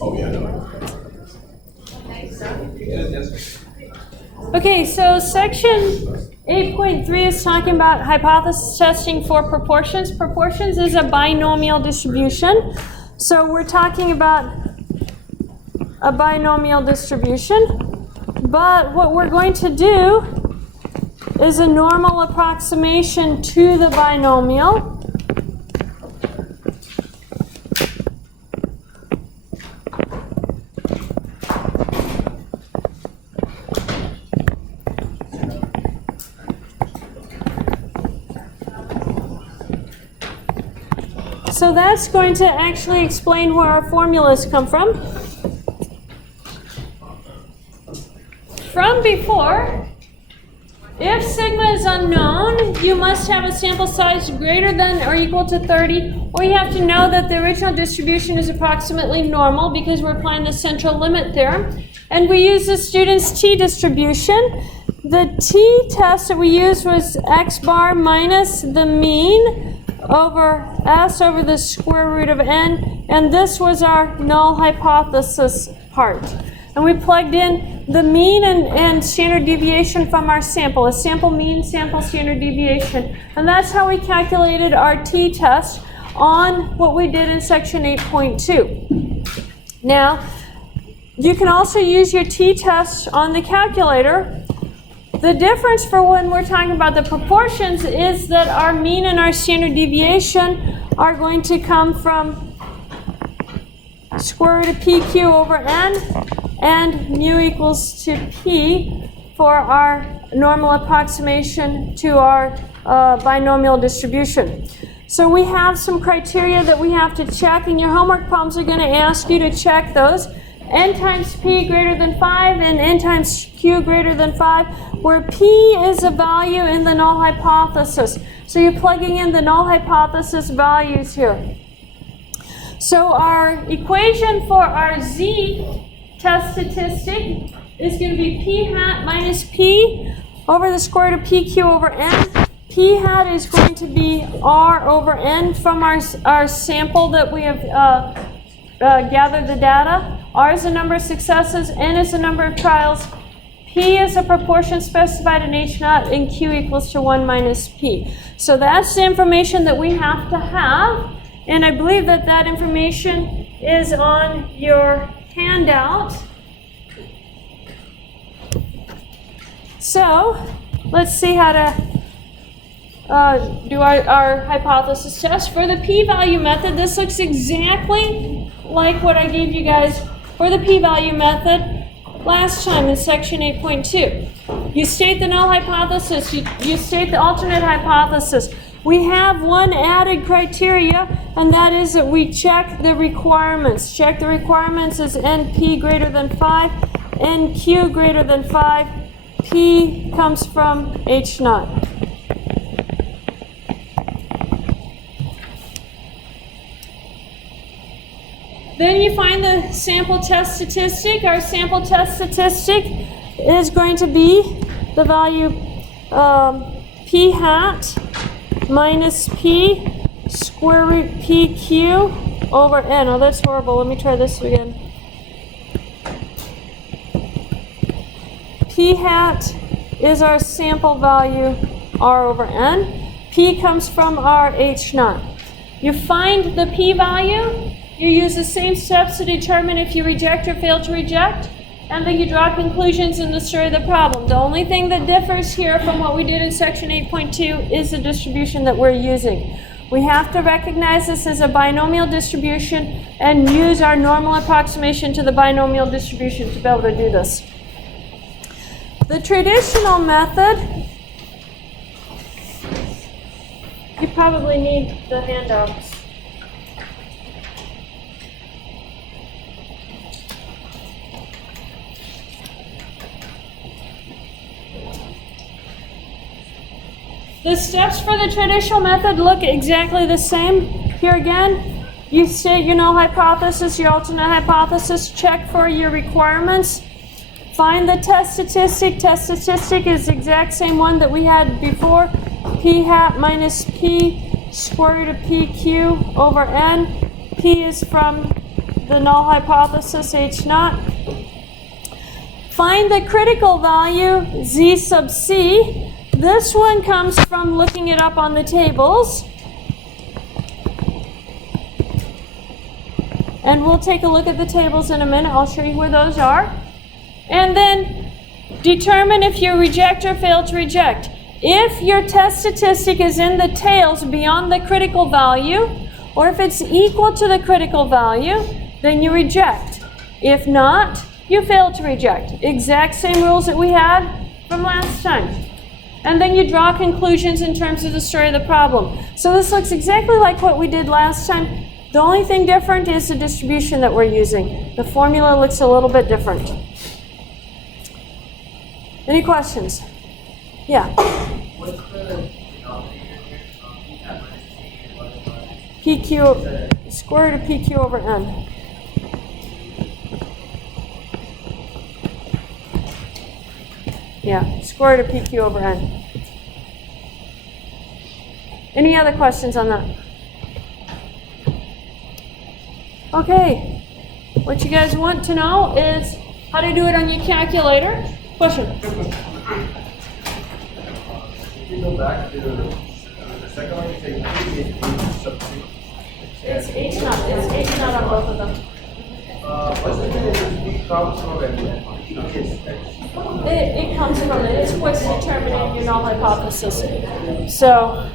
Oh, yeah, no. Okay, so section 8.3 is talking about hypothesis testing for proportions. Proportions is a binomial distribution. So we're talking about a binomial distribution. But what we're going to do is a normal approximation to the binomial. So that's going to actually explain where our formulas come from. From before, if sigma is unknown, you must have a sample size greater than or equal to 30, or you have to know that the original distribution is approximately normal because we're applying the central limit theorem. And we use the student's t-distribution. The t-test that we used was x bar minus the mean over s over the square root of n, and this was our null hypothesis part. And we plugged in the mean and standard deviation from our sample, a sample mean, sample standard deviation. And that's how we calculated our t-test on what we did in section 8.2. Now, you can also use your t-test on the calculator. The difference for when we're talking about the proportions is that our mean and our standard deviation are going to come from square root of pq over n, and mu equals to p for our normal approximation to our binomial distribution. So we have some criteria that we have to check, and your homework problems are going to ask you to check those. N times p greater than 5 and n times q greater than 5, where p is a value in the null hypothesis. So you're plugging in the null hypothesis values here. So our equation for our z-test statistic is going to be p hat minus p over the square root of pq over n. P hat is going to be r over n from our sample that we have gathered the data. R is the number of successes, n is the number of trials, p is a proportion specified in H naught, and q equals to 1 minus p. So that's the information that we have to have, and I believe that that information is on your handout. So let's see how to do our hypothesis test. For the p-value method, this looks exactly like what I gave you guys for the p-value method last time in section 8.2. You state the null hypothesis, you state the alternate hypothesis. We have one added criteria, and that is that we check the requirements. Check the requirements as np greater than 5, nq greater than 5, p comes from H naught. Then you find the sample test statistic. Our sample test statistic is going to be the value p hat minus p square root pq over n. Oh, that's horrible. Let me try this again. P hat is our sample value r over n. P comes from our H naught. You find the p value. You use the same steps to determine if you reject or fail to reject, and then you draw conclusions in the story of the problem. The only thing that differs here from what we did in section 8.2 is the distribution that we're using. We have to recognize this as a binomial distribution and use our normal approximation to the binomial distribution to be able to do this. The traditional method, you probably need the handouts. The steps for the traditional method look exactly the same. Here again, you state your null hypothesis, your alternate hypothesis, check for your requirements, find the test statistic. Test statistic is the exact same one that we had before, p hat minus p square root of pq over n. P is from the null hypothesis H naught. Find the critical value Z sub C. This one comes from looking it up on the tables. And we'll take a look at the tables in a minute. I'll show you where those are. And then determine if you reject or fail to reject. If your test statistic is in the tails beyond the critical value, or if it's equal to the critical value, then you reject. If not, you fail to reject. Exact same rules that we had from last time. And then you draw conclusions in terms of the story of the problem. So this looks exactly like what we did last time. The only thing different is the distribution that we're using. The formula looks a little bit different. Any questions? Yeah. What's the denominator here? PQ, square root of PQ over N. Yeah, square root of PQ over N. Any other questions on that? Okay, what you guys want to know is how to do it on your calculator. Question? If you go back to the second one, you say H sub C. It's H naught. It's H naught on both of them. What's the difference between comes from and H is X? It comes from it. It's what's determining your null hypothesis. So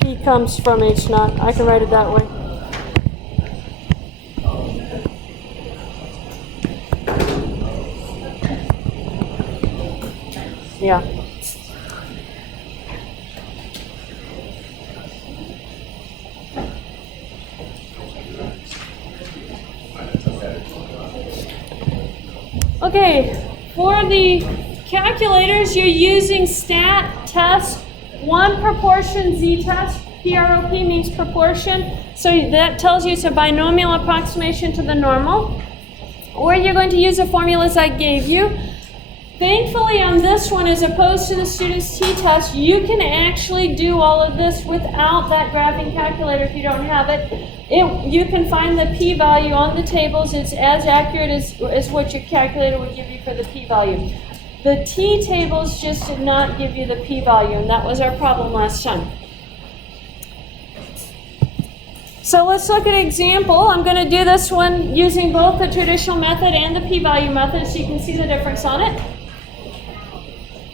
P comes from H naught. I can write it that way. Yeah. Okay, for the calculators, you're using stat test 1 proportion z-test. PROP means proportion, so that tells you it's a binomial approximation to the normal. Or you're going to use the formulas I gave you. Thankfully, on this one, as opposed to the student's t-test, you can actually do all of this without that graphing calculator if you don't have it. You can find the p-value on the tables. It's as accurate as what your calculator would give you for the p-value. The t-tables just did not give you the p-value, and that was our problem last time. So let's look at an example. I'm going to do this one using both the traditional method and the p-value method so you can see the difference on it.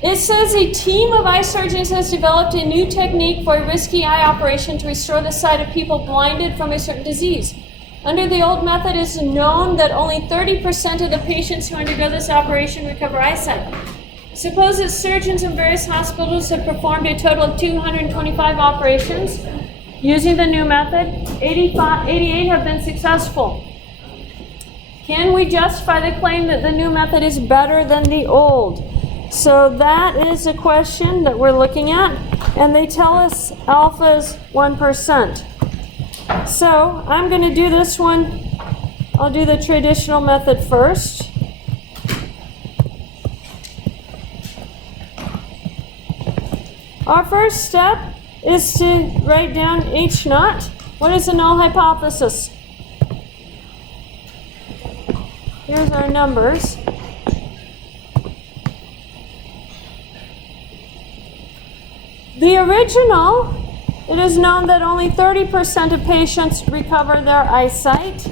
It says a team of eye surgeons has developed a new technique for a risky eye operation to restore the sight of people blinded from a certain disease. Under the old method, it is known that only 30% of the patients who undergo this operation recover eyesight. Suppose that surgeons in various hospitals have performed a total of 225 operations. Using the new method, 88 have been successful. Can we justify the claim that the new method is better than the old? So that is a question that we're looking at, and they tell us alpha is 1%. So I'm going to do this one. I'll do the traditional method first. Our first step is to write down H naught. What is the null hypothesis? Here's our numbers. The original, it is known that only 30% of patients recover their eyesight.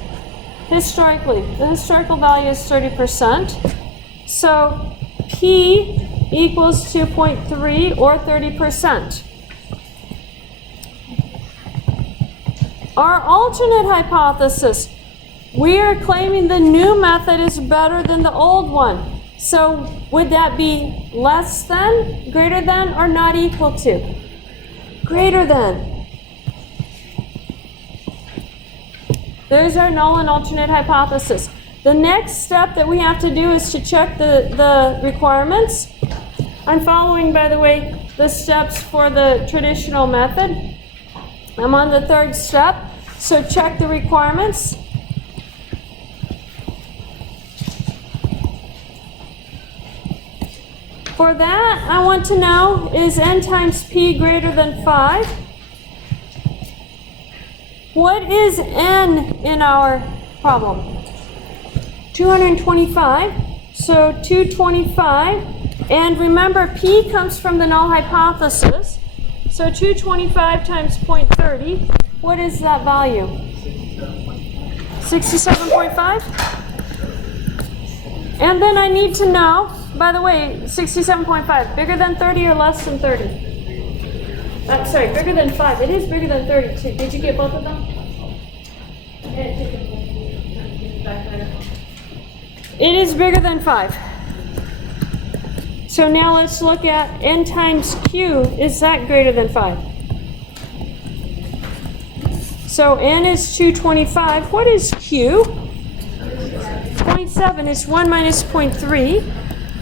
Historically, the historical value is 30%. So P equals 2.3 or 30%. Our alternate hypothesis, we are claiming the new method is better than the old one. So would that be less than, greater than, or not equal to? Greater than. There's our null and alternate hypothesis. The next step that we have to do is to check the requirements. I'm following, by the way, the steps for the traditional method. I'm on the third step, so check the requirements. For that, I want to know, is n times p greater than 5? What is n in our problem? 225. So 225. And remember, p comes from the null hypothesis. So 225 times 0.30. What is that value? 67.5? And then I need to know, by the way, 67.5, bigger than 30 or less than 30? Sorry, bigger than 5. It is bigger than 30 too. Did you get both of them? It is bigger than 5. So now let's look at n times q. Is that greater than 5? So n is 225. What is q? 0.7 is 1 minus 0.3.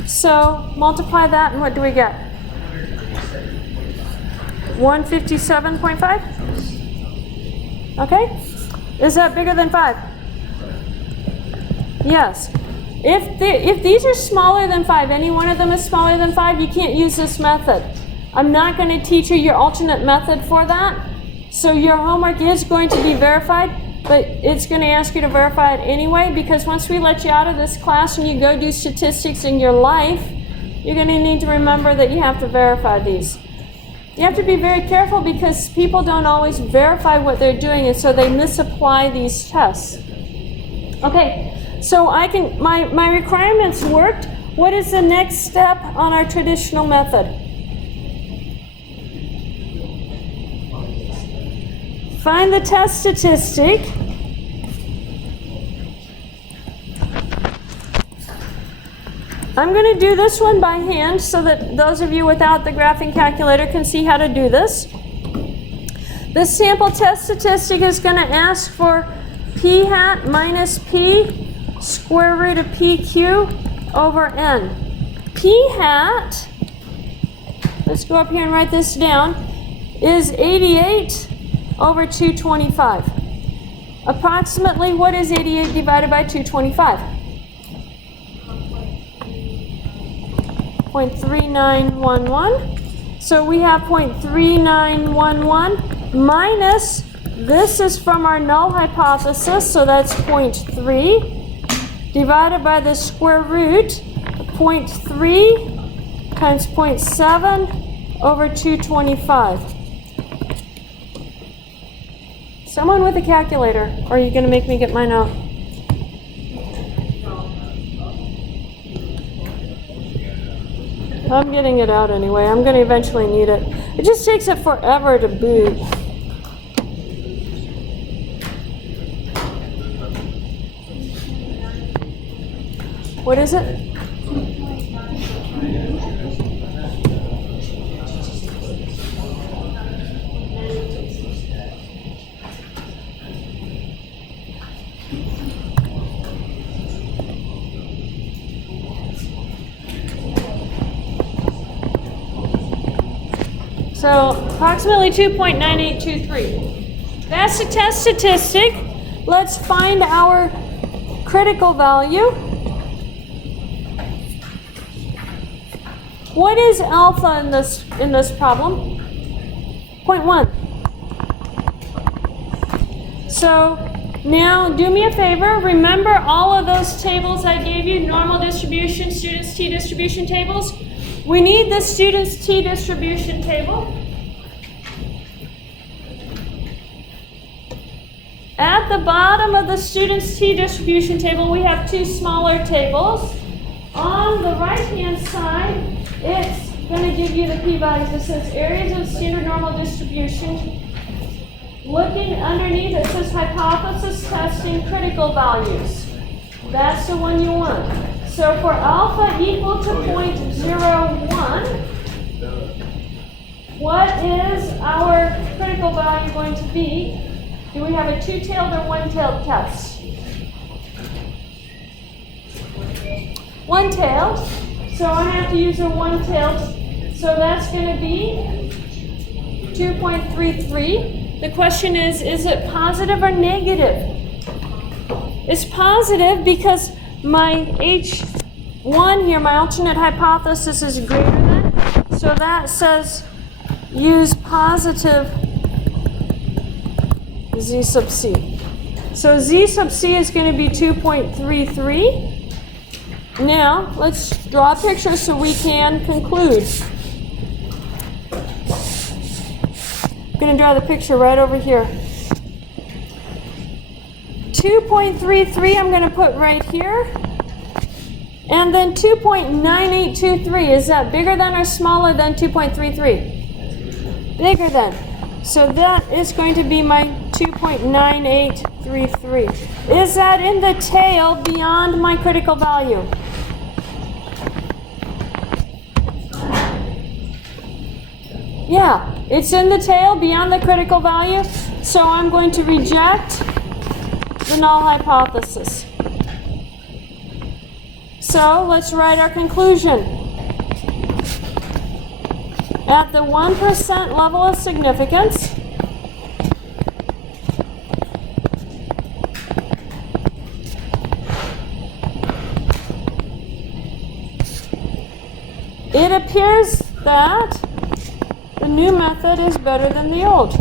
So multiply that and what do we get? 157.5? Okay? Is that bigger than 5? Yes. If these are smaller than 5, any one of them is smaller than 5, you can't use this method. I'm not going to teach you your alternate method for that. So your homework is going to be verified, but it's going to ask you to verify it anyway, because once we let you out of this class and you go do statistics in your life, you're going to need to remember that you have to verify these. You have to be very careful because people don't always verify what they're doing, and so they misapply these tests. Okay, so my requirements worked. What is the next step on our traditional method? Find the test statistic. I'm going to do this one by hand so that those of you without the graphing calculator can see how to do this. This sample test statistic is going to ask for p hat minus p square root of pq over n. P hat, let's go up here and write this down, is 88 over 225. Approximately, what is 88 divided by 225? 0.3911. So we have 0.3911 minus, this is from our null hypothesis, so that's 0.3, divided by the square root, 0.3 times 0.7 over 225. Someone with a calculator, or are you going to make me get mine out? I'm getting it out anyway. I'm going to eventually need it. It just takes it forever to boot. What is it? So approximately 2.9823. That's the test statistic. Let's find our critical value. What is alpha in this problem? 0.1. So now do me a favor. Remember all of those tables I gave you, normal distribution, students t distribution tables? We need the students t distribution table. At the bottom of the students t distribution table, we have two smaller tables. On the right-hand side, it's going to give you the p-values. It says areas of standard normal distribution. Looking underneath, it says hypothesis testing critical values. That's the one you want. So for alpha equal to 0.01, what is our critical value going to be? Do we have a two-tailed or one-tailed test? One-tailed. So I have to use a one-tailed. So that's going to be 2.33. The question is it positive or negative? It's positive because my H1 here, my alternate hypothesis, is greater than. So that says use positive Z sub C. So Z sub C is going to be 2.33. Now, let's draw a picture so we can conclude. I'm going to draw the picture right over here. 2.33 I'm going to put right here. And then 2.9823, is that bigger than or smaller than 2.33? Bigger than. So that is going to be my 2.9833. Is that in the tail beyond my critical value? Yeah, it's in the tail beyond the critical value, so I'm going to reject the null hypothesis. So let's write our conclusion. At the 1% level of significance, it appears that the new method is better than the old.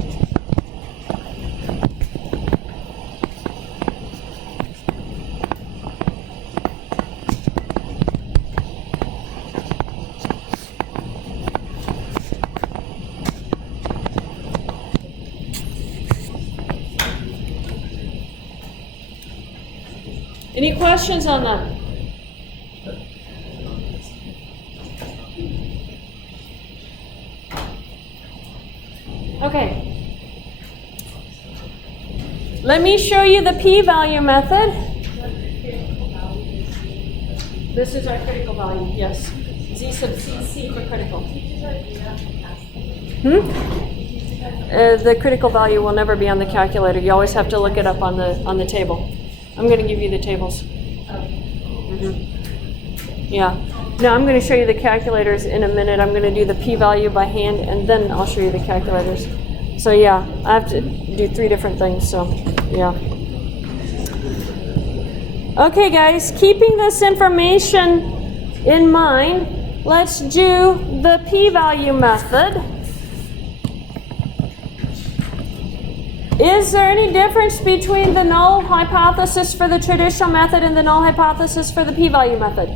Any questions on that? Okay. Let me show you the p-value method. This is our critical value, yes. Z sub C for critical. The critical value will never be on the calculator. You always have to look it up on the table. I'm going to give you the tables. Yeah. No, I'm going to show you the calculators in a minute. I'm going to do the p-value by hand, and then I'll show you the calculators. So yeah, I have to do 3 different things, so yeah. Okay guys, keeping this information in mind, let's do the p-value method. Is there any difference between the null hypothesis for the traditional method and the null hypothesis for the p-value method?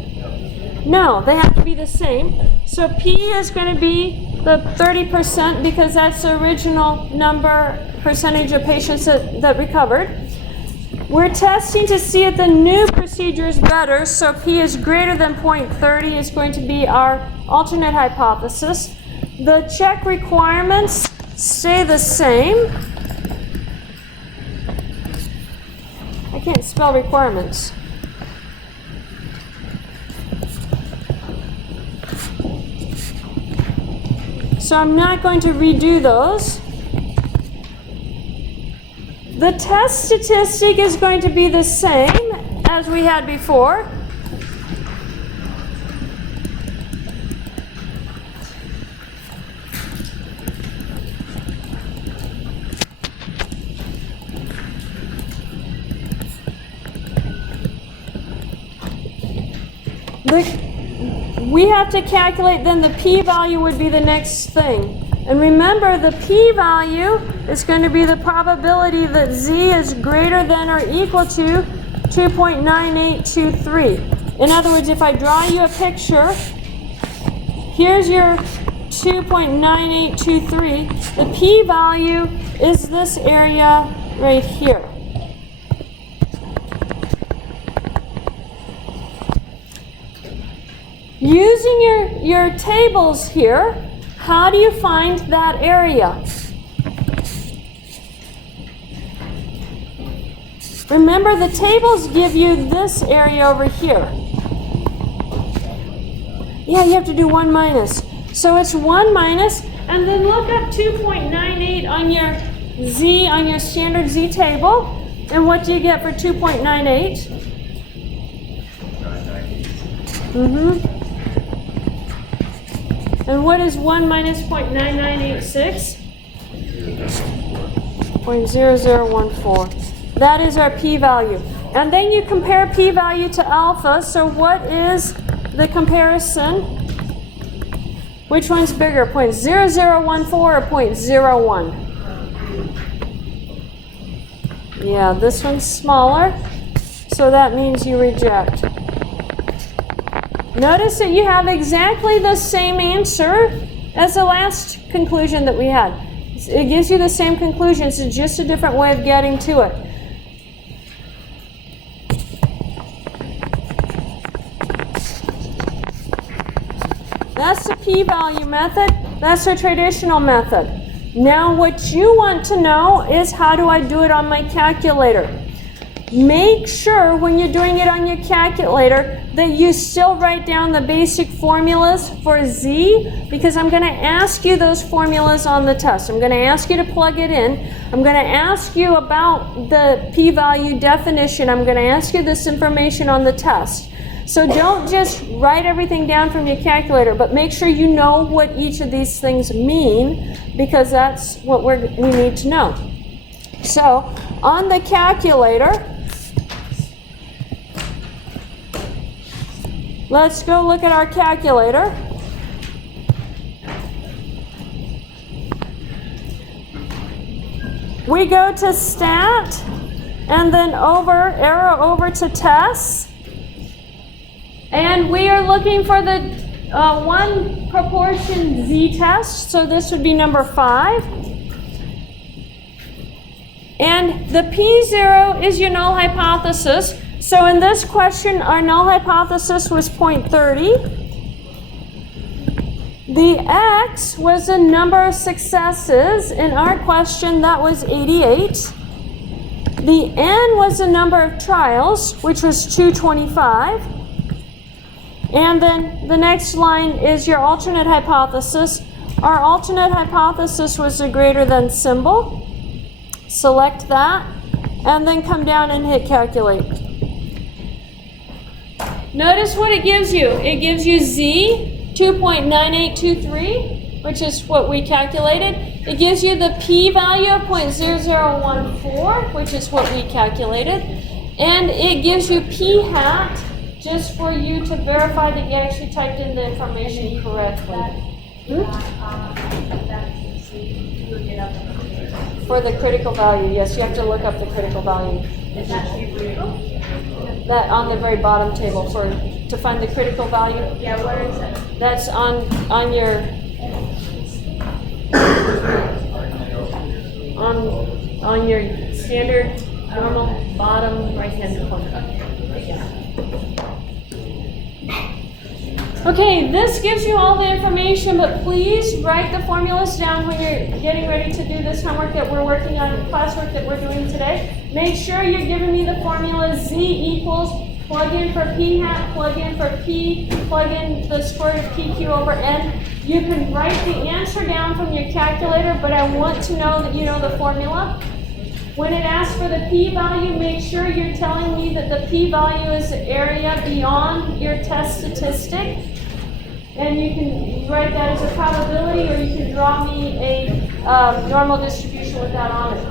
No, they have to be the same. So P is going to be the 30% because that's the original percentage of patients that recovered. We're testing to see if the new procedure is better, so P is greater than 0.30 is going to be our alternate hypothesis. The check requirements stay the same. I can't spell requirements. So I'm not going to redo those. The test statistic is going to be the same as we had before. We have to calculate, then the p-value would be the next thing. And remember, the p-value is going to be the probability that z is greater than or equal to 2.9823. In other words, if I draw you a picture, here's your 2.9823. The p-value is this area right here. Using your tables here, how do you find that area? Remember, the tables give you this area over here. Yeah, you have to do 1 minus. So it's 1 minus, and then look up 2.98 on your z, on your standard z table. And what do you get for 2.98? And what is 1 minus 0.9986? 0.0014. That is our p-value. And then you compare p-value to alpha. So what is the comparison? Which one's bigger, 0.0014 or 0.01? Yeah, this one's smaller, so that means you reject. Notice that you have exactly the same answer as the last conclusion that we had. It gives you the same conclusions, it's just a different way of getting to it. That's the p-value method. That's the traditional method. Now what you want to know is, how do I do it on my calculator? Make sure when you're doing it on your calculator that you still write down the basic formulas for z, because I'm going to ask you those formulas on the test. I'm going to ask you to plug it in. I'm going to ask you about the p-value definition. I'm going to ask you this information on the test. So don't just write everything down from your calculator, but make sure you know what each of these things mean, because that's what we need to know. So on the calculator, let's go look at our calculator. We go to stat and then arrow over to tests. And we are looking for the one proportion z-test, so this would be number 5. And the p0 is your null hypothesis. So in this question, our null hypothesis was 0.30. The x was the number of successes. In our question, that was 88. The n was the number of trials, which was 225. And then the next line is your alternate hypothesis. Our alternate hypothesis was a greater than symbol. Select that, and then come down and hit calculate. Notice what it gives you. It gives you z, 2.9823, which is what we calculated. It gives you the p-value of 0.0014, which is what we calculated. And it gives you p-hat, just for you to verify that you actually typed in the information correctly. For the critical value, yes, you have to look up the critical value. That on the very bottom table to find the critical value. Yeah, where is it? That's on your on your standard normal bottom right hand corner. Okay, this gives you all the information, but please write the formulas down when you're getting ready to do this homework that we're working on, classwork that we're doing today. Make sure you're giving me the formula z equals, plug in for p hat, plug in for p, plug in the square root of pq over n. You can write the answer down from your calculator, but I want to know that you know the formula. When it asks for the p-value, make sure you're telling me that the p-value is the area beyond your test statistic. And you can write that as a probability, or you can draw me a normal distribution with that on it.